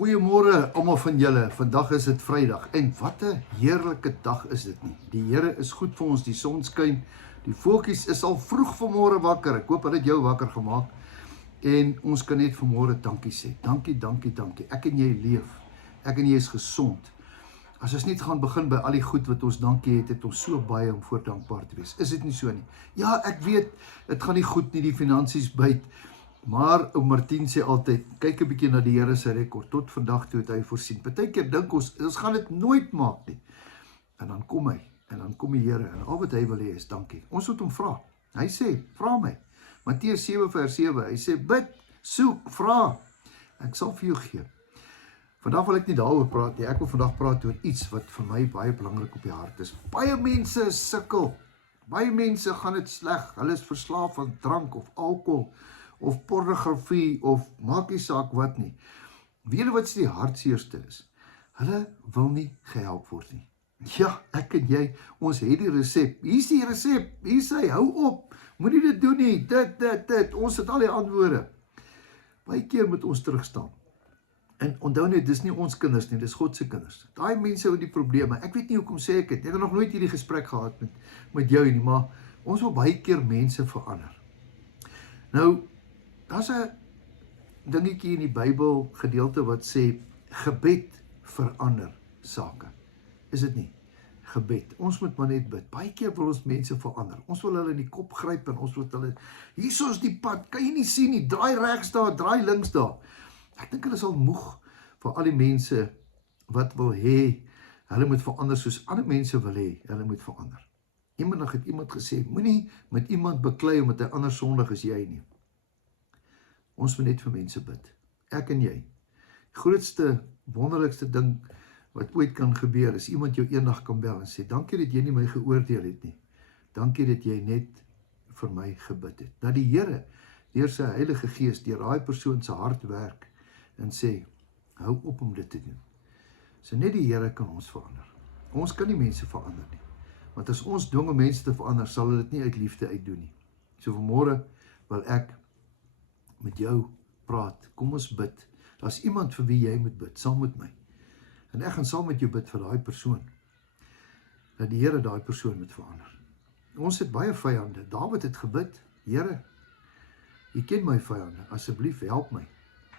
Goeiemôre almal van julle. Vandag is dit Vrydag en wat 'n heerlike dag is dit nie. Die Here is goed vir ons, die son skyn. Die voeltjies is al vroeg vanmôre wakker. Ek hoop hulle het jou wakker gemaak. En ons kan net vanmôre dankie sê. Dankie, dankie, dankie. Ek en jy leef. Ek en jy is gesond. As ons net gaan begin by al die goed wat ons dankie het ons so baie om voor dankbaar te wees. Is dit nie so nie? Ja, ek weet, dit gaan nie goed nie, die finansies byt. Maar ou Martin sê altyd, kyk 'n bietjie na die Here se rekord. Tot vandag toe het hy voorsien. Partykeer dink ons gaan dit nooit maak nie. En dan kom hy, en dan kom die Here, en al wat hy wil hê is dankie. Ons moet hom vra. Hy sê, vra my. Matteus 7:7, hy sê, bid, soek, vra. Ek sal vir jou gee. Vandag wil ek nie daaroor praat nie. Ek wil vandag praat oor iets wat vir my baie belangrik op die hart is. Baie mense sukkel. Baie mense gaan dit sleg. Hulle is verslaaf aan drank of alkohol of pornografie of maak nie saak wat nie. Weet jy wat die hartseerste is? Hulle wil nie gehelp word nie. Ja, ek en jy, ons het die resep. Hier is die resep. Hier sê, hou op. Moenie dit doen nie. Dit. Ons het al die antwoorde. Baie keer moet ons terugstaan. En onthou net, dis nie ons kinders nie, dis God se kinders. Daai mense met die probleme. Ek weet nie hoekom sê ek het. Ek het nog nooit hierdie gesprek gehad met jou nie, maar ons wil baie keer mense verander. Nou, daar's 'n dingetjie in die Bybel gedeelte wat sê gebed verander sake. Is dit nie? Gebed. Ons moet maar net bid. Baie keer wil ons mense verander. Ons wil hulle in die kop gryp en ons wil hulle, hier is die pad, kan jy nie sien nie, draai regs daar, draai links daar. Ek dink hulle is al moeg vir al die mense wat wil hê, hulle moet verander soos ander mense wil hê, hulle moet verander. Eendag het iemand gesê, moenie met iemand beklei omdat hy anders sondig as jy nie. Ons moet net vir mense bid. Ek en jy. Die grootste, wonderlikste ding wat ooit kan gebeur, is iemand jou eendag kan bel en sê, dankie dat jy nie my geoordeel het nie. Dankie dat jy net vir my gebid het. Dat die Here, deur sy Heilige Gees, deur daai persoon se hart werk en sê, hou op om dit te doen. So net die Here kan ons verander. Ons kan nie mense verander nie. Want as ons dwing om mense te verander, sal hulle dit nie uit liefde uitdoen nie. So vanmôre wil ek met jou praat. Kom ons bid. Daar's iemand vir wie jy moet bid, saam met my. En ek gaan saam met jou bid vir daai persoon. Dat die Here daai persoon moet verander. Ons het baie vyande. Dawid het gebid, Here, U ken my vyande, asseblief help my.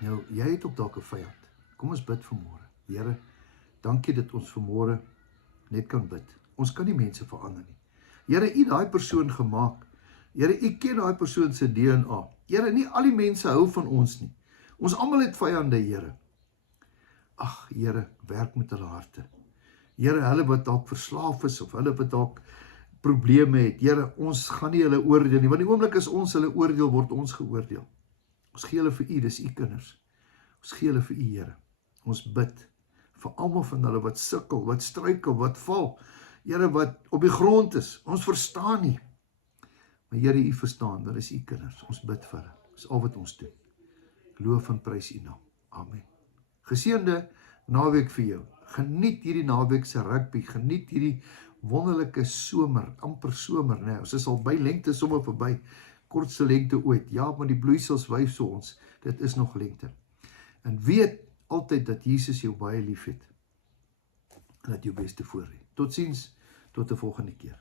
Nou, jy het ook dalk 'n vyand. Kom ons bid vanmôre. Here, dankie dat ons vanmôre net kan bid. Ons kan nie mense verander nie. Here, U daai persoon gemaak. Here, U ken daai persoon se DNA. Here, nie al die mense hou van ons nie. Ons almal het vyande, Here. Ag, Here, werk met hulle harte. Here, hulle wat dalk verslaaf is of hulle wat dalk probleme het. Here, ons gaan nie hulle oordeel nie, want die oomblik as ons hulle oordeel, word ons geoordeel. Ons gee hulle vir U, dis U kinders. Ons gee hulle vir U, Here. Ons bid vir almal van hulle wat sukkel, wat struikel, wat val. Here, wat op die grond is. Ons verstaan nie. Maar Here, U verstaan, dat is U kinders. Ons bid vir hulle. Dis al wat ons doen. Loof en prys U naam. Amen. Geseënde naweek vir jou. Geniet hierdie naweek se rugby. Geniet hierdie wonderlike somer, amper somer, né? Ons is al by lengte sommer verby. Kortste lengte ooit. Ja, maar die bloeisels wys so ons. Dit is nog lengte. En weet altyd dat Jesus jou baie lief het. En dat jou beste voor hê. Totsiens, tot 'n volgende keer.